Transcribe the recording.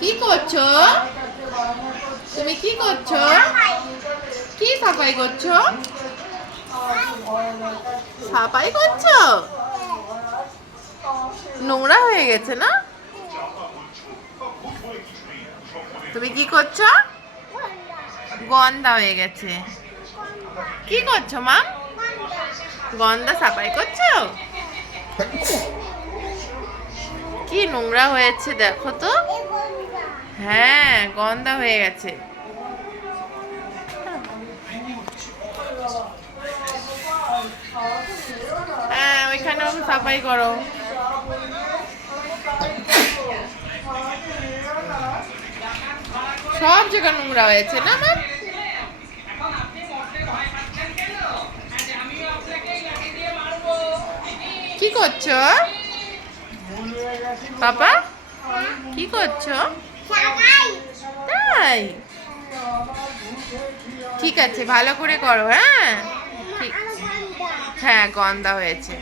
কি করছো? তুমি কি করছো? কি সাফাই করছো? সাফাই করছো? নোংরা হয়ে গেছে না? তুমি কি করছো? গন্ধা হয়ে গেছে। কি করছো মা? গন্ধা সাফাই করছো? কি নোংরা হয়েছে দেখো তো। হ্যাঁ, গন্ধা হয়ে গেছে। হ্যাঁ, ওইখানেও সাফাই করো। সব জায়গা নোংরা হয়েছে না মা? কি করছো পাপা? কি করছো? তাই? ঠিক আছে, ভালো করে করো। হ্যাঁ, ঠিক। হ্যাঁ, গন্ধা হয়েছে।